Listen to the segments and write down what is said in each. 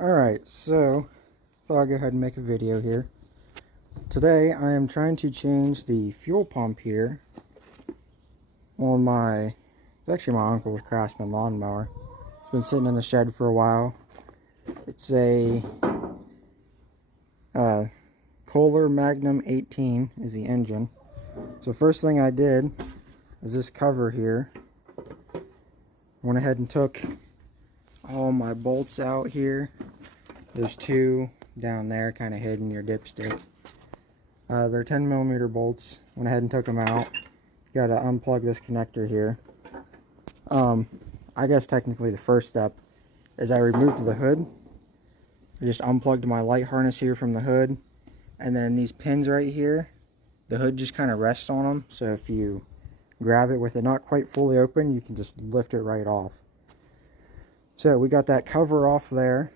Alright, so thought I'd go ahead and make a video here. Today I am trying to change the fuel pump here on it's actually my uncle's Craftsman lawnmower. It's been sitting in the shed for a while. It's a Kohler Magnum 18 is the engine. So first thing I did is this cover here. Went ahead and took all my bolts out here. There's two down there, kind of hidden your dipstick. They're 10mm bolts. Went ahead and took them out. Got to unplug this connector here. I guess technically the first step is I removed the hood. I just unplugged my light harness here from the hood, and then these pins right here, the hood just kind of rests on them. So if you grab it with it not quite fully open, you can just lift it right off. So we got that cover off there.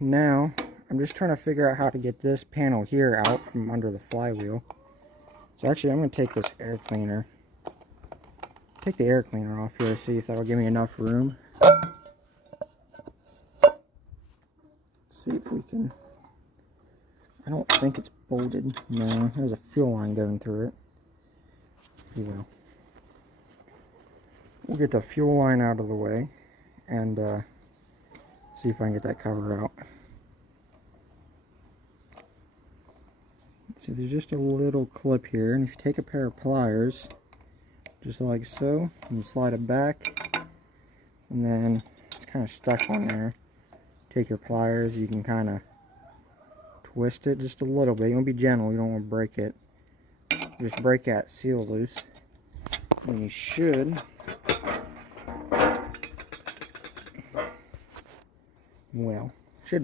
Now I'm just trying to figure out how to get this panel here out from under the flywheel. So actually I'm going to take this air cleaner. Take the air cleaner off here, see if that'll give me enough room. See if we can. I don't think it's bolted. No, there's a fuel line going through it. Yeah. We'll get the fuel line out of the way and see if I can get that cover out. See, there's just a little clip here, and if you take a pair of pliers, just like so, and slide it back, and then it's kind of stuck on there. Take your pliers, you can kind of twist it just a little bit. You want to be gentle, you don't want to break it. Just break that seal loose, and you should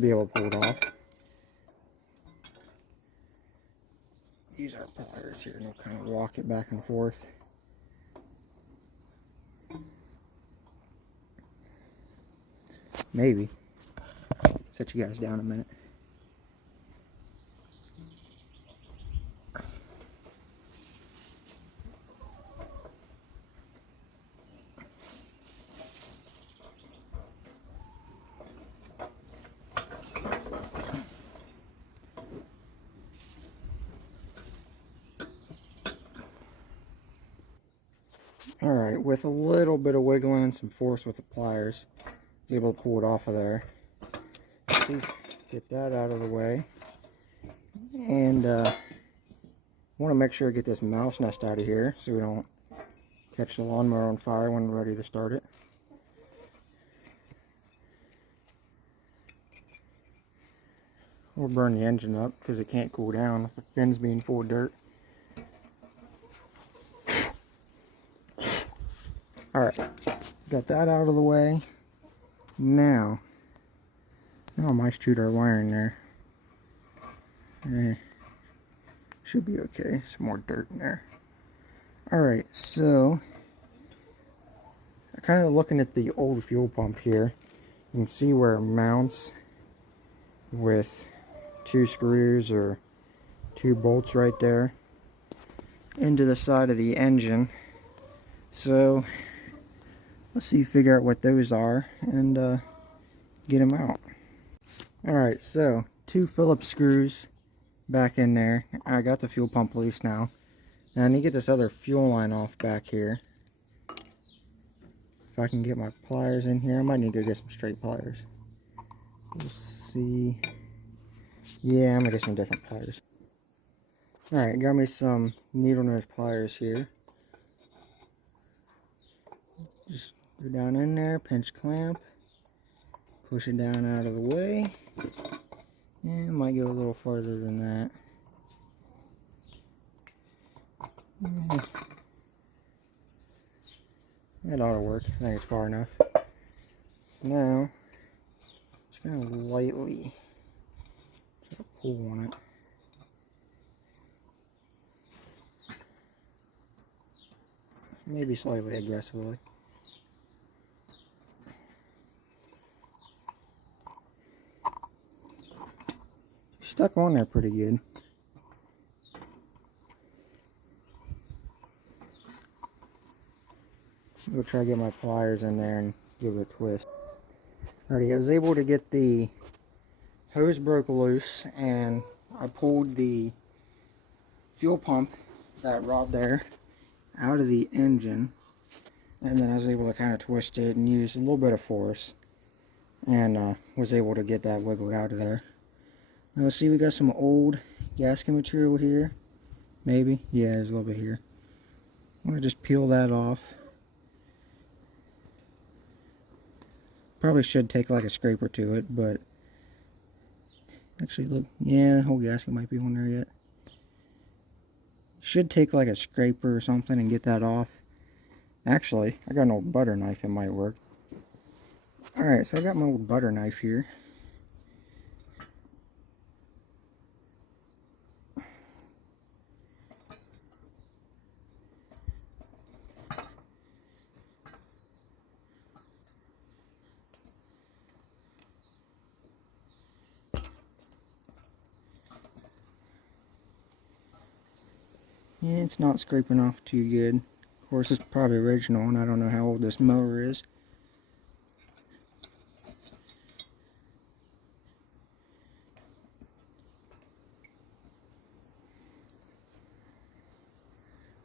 be able to pull it off. Use our pliers here and we'll kind of walk it back and forth. Maybe. Set you guys down a minute. Alright, with a little bit of wiggling and some force with the pliers, I was able to pull it off of there. Let's see, get that out of the way. And I want to make sure I get this mouse nest out of here so we don't catch the lawnmower on fire when we're ready to start it. Or burn the engine up because it can't cool down with the fins being full of dirt. Alright, got that out of the way. Now I might shoot our wiring there. Should be okay. Some more dirt in there. Alright, so kind of looking at the old fuel pump here. You can see where it mounts with two screws or two bolts right there into the side of the engine. So let's see, figure out what those are and get them out. Alright, so two Phillips screws back in there. I got the fuel pump loose now. Now I need to get this other fuel line off back here. If I can get my pliers in here, I might need to get some straight pliers. We'll see. Yeah, I'm gonna get some different pliers. Alright, got me some needle nose pliers here. Just go down in there, pinch clamp, push it down out of the way, and it might go a little farther than that. Yeah. That ought to work. I think it's far enough. So now, just going to lightly try to pull on it. Maybe slightly aggressively. Stuck on there pretty good. We'll try to get my pliers in there and give it a twist. Alrighty, I was able to get the hose broke loose and I pulled the fuel pump, that rod there, out of the engine, and then I was able to kind of twist it and use a little bit of force, and was able to get that wiggled out of there. Now see, we got some old gasket material here. Maybe, yeah, there's a little bit here. I want to just peel that off. Probably should take like a scraper to it, but actually look, yeah, the whole gasket might be on there yet. Should take like a scraper or something and get that off. Actually, I got an old butter knife, it might work. Alright, so I got my old butter knife here. Yeah, it's not scraping off too good. Of course, it's probably original, and I don't know how old this mower is.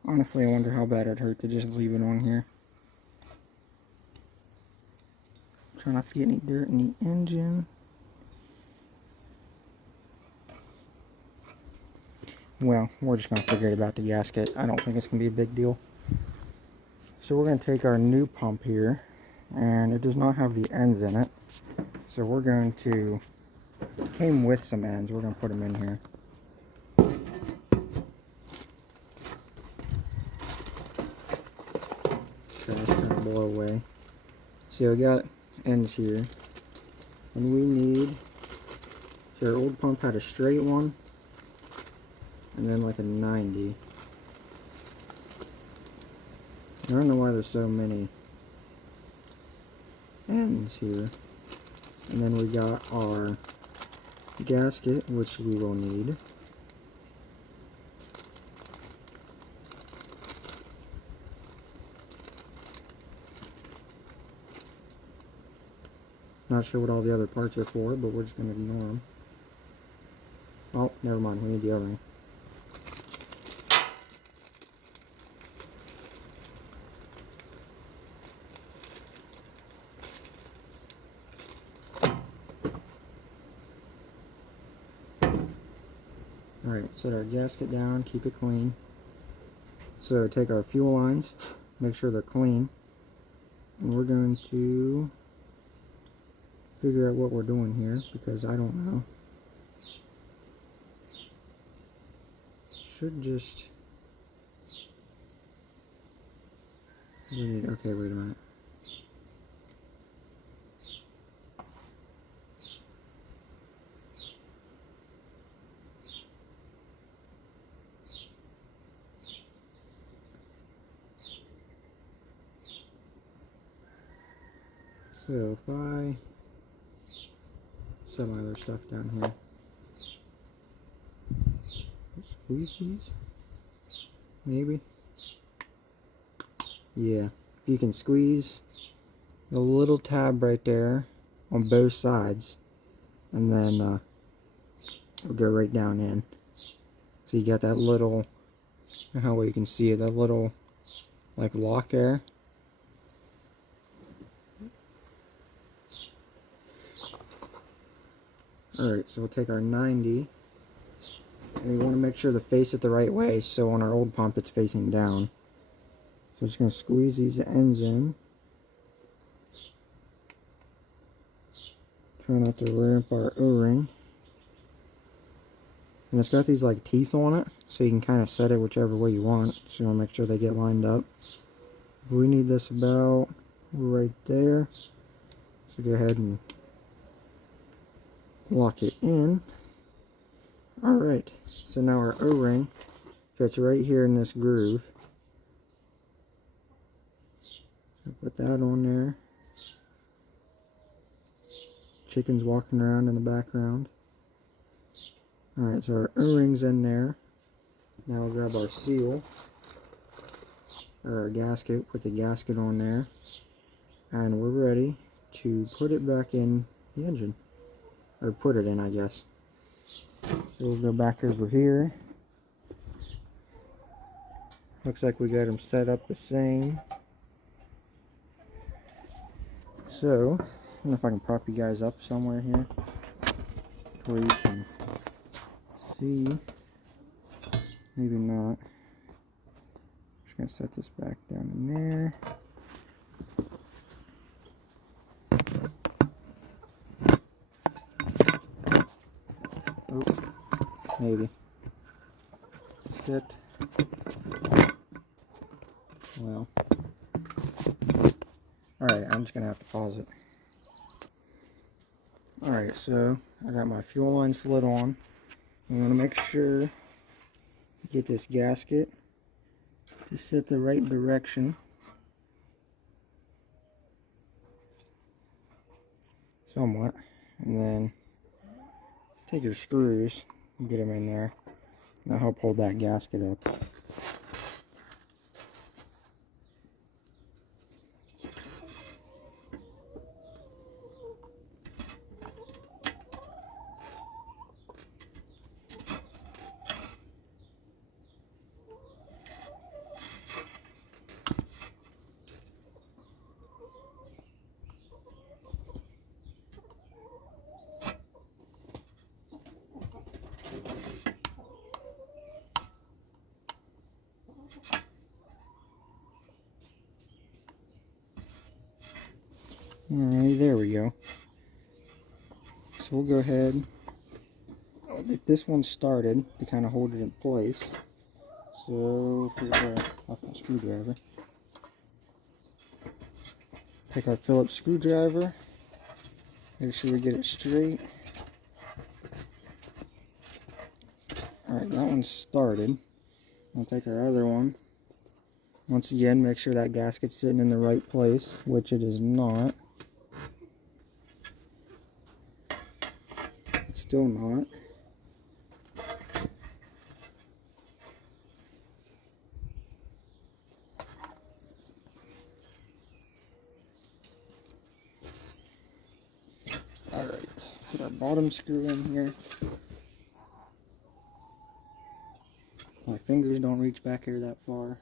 Honestly, I wonder how bad it'd hurt to just leave it on here. Try not to get any dirt in the engine. Well, we're just going to forget about the gasket. I don't think it's going to be a big deal. So we're going to take our new pump here, and it does not have the ends in it. So we're going to, it came with some ends, we're going to put them in here. Trash trying to blow away. See, I got ends here. And we need, so our old pump had a straight one, and then like a 90. I don't know why there's so many ends here. And then we got our gasket, which we will need. Not sure what all the other parts are for, but we're just going to ignore them. Oh, never mind, we need the O-ring. Alright, set our gasket down, keep it clean. So take our fuel lines, make sure they're clean, and we're going to figure out what we're doing here, because I don't know. Should just... okay, wait a minute. So if I set my other stuff down here, squeeze these, maybe. Yeah, if you can squeeze the little tab right there on both sides, and then it'll go right down in. So you got that little, how well you can see it, that little like lock there. Alright, so we'll take our 90, and we want to make sure to face it the right way, so on our old pump it's facing down. So we're just going to squeeze these ends in. Try not to ramp our O-ring. And it's got these like teeth on it, so you can kind of set it whichever way you want. So you want to make sure they get lined up. We need this about right there. So go ahead and lock it in. Alright, so now our O-ring fits right here in this groove. So put that on there. Chickens walking around in the background. Alright, so our O-ring's in there. Now we'll grab our seal, or our gasket, put the gasket on there, and we're ready to put it back in the engine. or put it in, I guess. So we'll go back over here. Looks like we got them set up the same. So, I don't know if I can prop you guys up somewhere here where you can see. Maybe not. Just gonna set this back down in there. Oh, maybe. Sit. Well. Alright, I'm just gonna have to pause it. Alright, so I got my fuel line slid on. I'm gonna make sure you get this gasket to set the right direction. Somewhat. And then take your screws and get them in there. And that'll help hold that gasket up. Alright, there we go. So we'll go ahead, I'll get this one started to kind of hold it in place. So, off my screwdriver. Take our Phillips screwdriver, make sure we get it straight. Alright, that one's started. I'll take our other one. Once again, make sure that gasket's sitting in the right place, which it is not. It's still not. Alright, put our bottom screw in here. My fingers don't reach back here that far.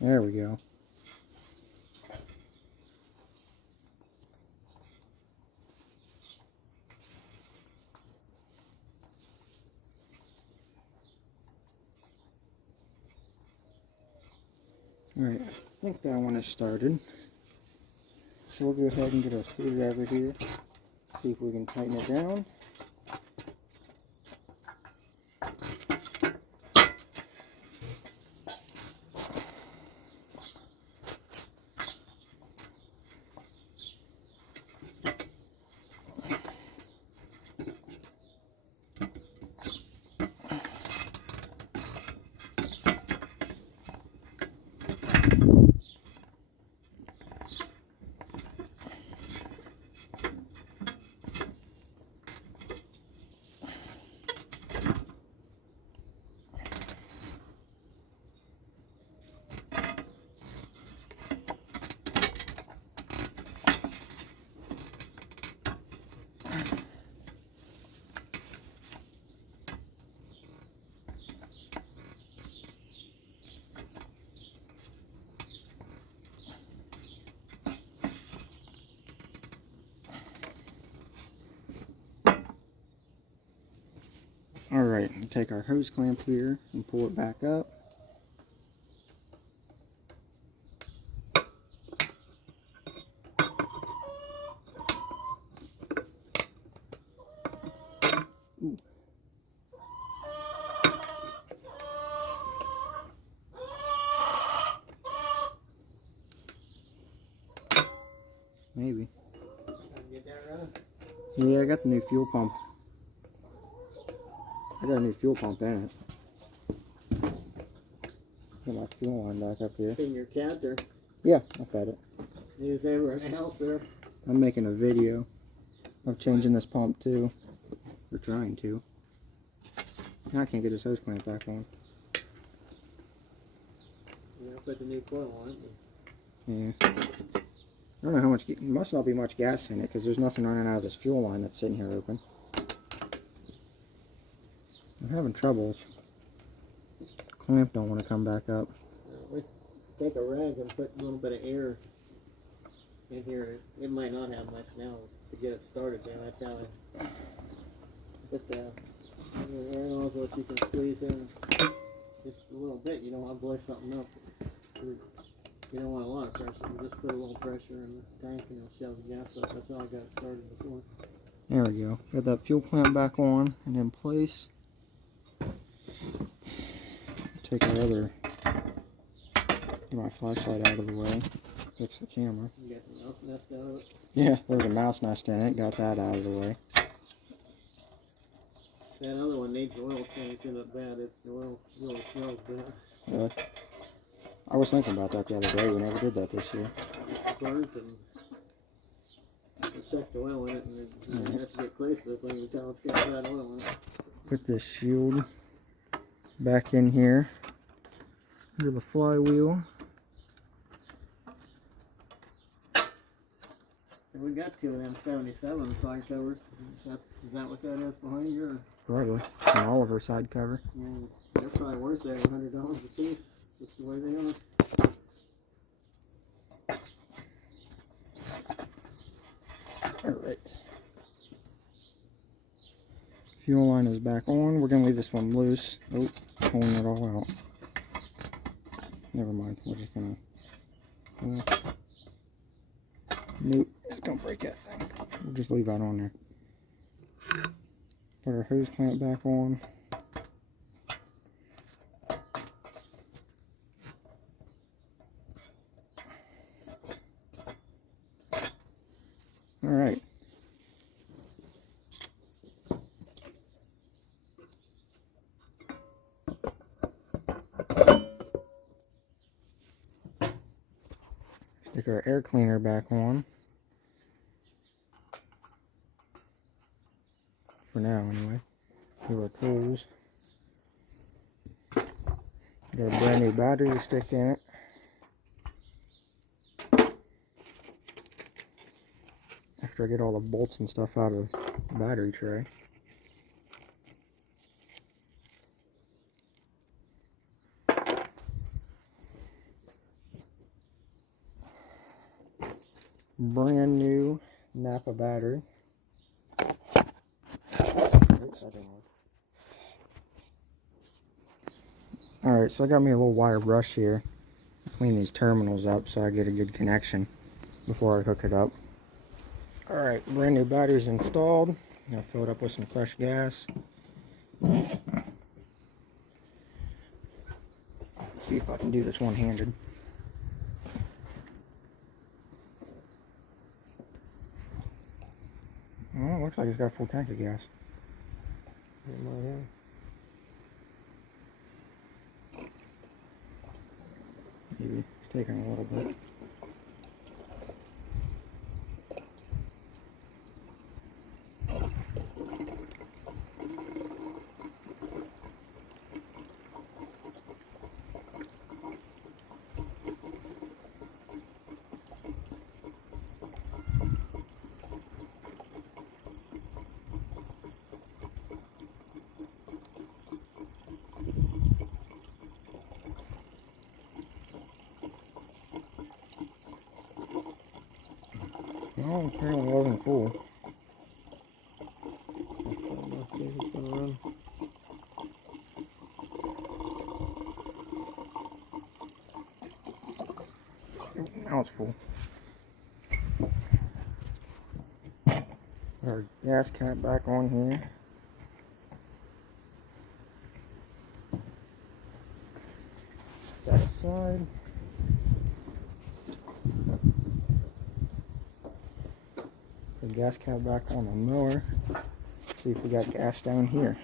There we go. Alright, I think that one is started. So we'll go ahead and get our screwdriver here. See if we can tighten it down. Alright, take our hose clamp here and pull it back up. Maybe. Trying to get that running? Yeah, I got the new fuel pump. I got a new fuel pump in it. Got my fuel line back up here. In your cat there? Yeah, I fed it. He was over in the house there. I'm making a video of changing this pump too. We're trying to. Now I can't get this hose clamp back on. Yeah, I put the new coil on it. Yeah. I don't know how much, must not be much gas in it because there's nothing running out of this fuel line that's sitting here open. I'm having troubles. Clamp don't want to come back up. We take a rag and put a little bit of air in here. It might not have much now to get it started there. That's how I put the air nozzle that you can squeeze in just a little bit. You don't want to blow something up. You don't want a lot of pressure. You just put a little pressure in the tank and it'll shove the gas up. That's how I got it started before. There we go. Got that fuel clamp back on and in place. Take our other, get my flashlight out of the way. Fix the camera. You got the mouse nest out of it? Yeah, there was a mouse nest in it. Got that out of the way. That other one needs oil change. It's not bad. The oil really smells bad. I was thinking about that the other day. We never did that this year. It's burnt and we checked the oil in it and you have to get close to the thing to tell it's got bad oil in it. Put this shield back in here under the flywheel. So we got two of them 77 side covers. Is that what that is behind you? Probably. An Oliver side cover. Yeah, they're probably worth that $100 a piece, just the way they are. Alright. Fuel line is back on. We're going to leave this one loose. Oh, pulling it all out. Never mind. We're just going to... nope. It's going to break that thing. We'll just leave that on there. Put our hose clamp back on. Alright. Stick our air cleaner back on. For now, anyway. Do our tools. Got a brand new battery to stick in it. After I get all the bolts and stuff out of the battery tray. Brand new Napa battery. Alright, so I got me a little wire brush here. Clean these terminals up so I get a good connection before I hook it up. Alright, brand new batteries installed. Now fill it up with some fresh gas. Let's see if I can do this one-handed. Well, it looks like it's got a full tank of gas. It might have. Maybe it's taking a little bit. No, apparently it wasn't full. Let's see if it's gonna run. Now it's full. Put our gas cap back on here. Set that aside. gas cap back on the mower. See if we got gas down here.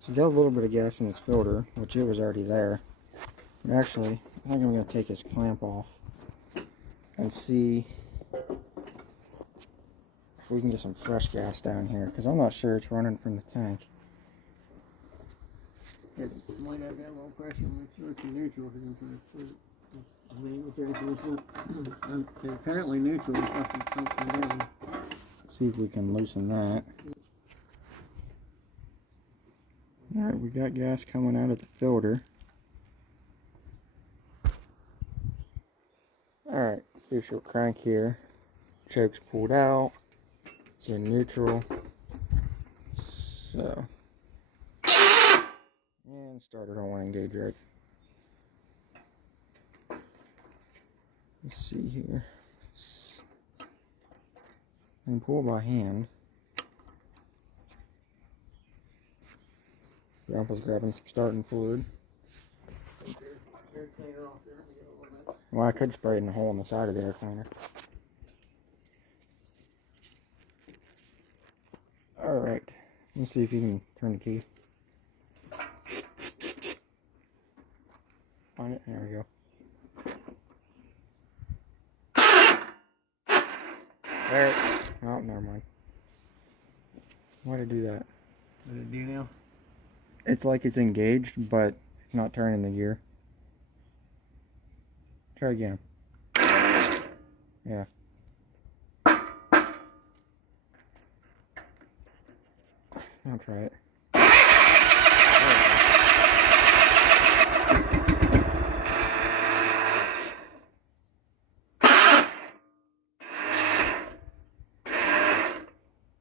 So we got a little bit of gas in this filter, which it was already there. But actually, I think I'm going to take this clamp off and see if we can get some fresh gas down here, because I'm not sure it's running from the tank. It might have that low pressure, make sure it's neutral. I mean, apparently neutral is nothing pumping down. See if we can loosen that. Alright, we got gas coming out of the filter. Alright, see if she'll crank here. Choke's pulled out. It's in neutral. So. And starter don't want to engage right. Let's see here. I can pull by hand. Grandpa's grabbing some starting fluid. Well, I could spray it in the hole in the side of the air cleaner. Alright, let's see if you can turn the key. On it, there we go. There. Oh, never mind. Why'd I do that? What did it do now? It's like it's engaged, but it's not turning the gear. Try again. Yeah. I'll try it.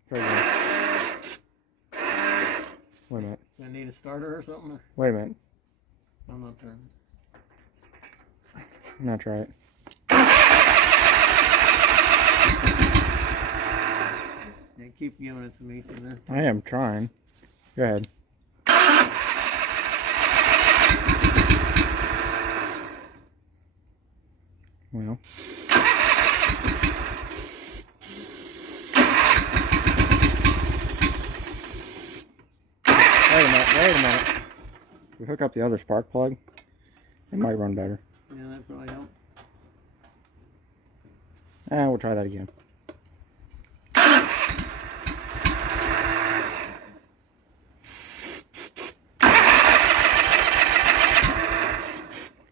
Try again. Wait a minute. Do I need a starter or something? Wait a minute. I'm not turning. I'm gonna try it. Yeah, keep giving it to me. I am trying. Go ahead. Well. Wait a minute. If we hook up the other spark plug, it might run better. Yeah, that probably helped. We'll try that again.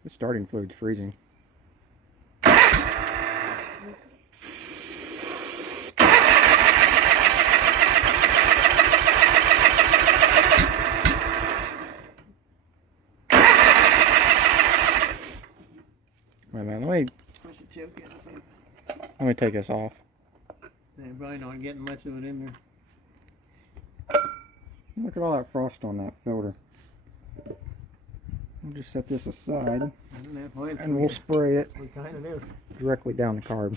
The starting fluid's freezing. Wait a minute, Push the choke in. let me take this off. They're probably not getting much of it in there. Look at all that frost on that filter. We'll just set this aside and we'll spray it What kind it is? directly down the carb.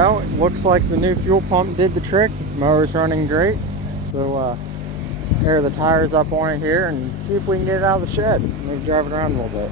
Well, it looks like the new fuel pump did the trick. Mower's running great. So air the tires up on it here and see if we can get it out of the shed. Maybe drive it around a little bit.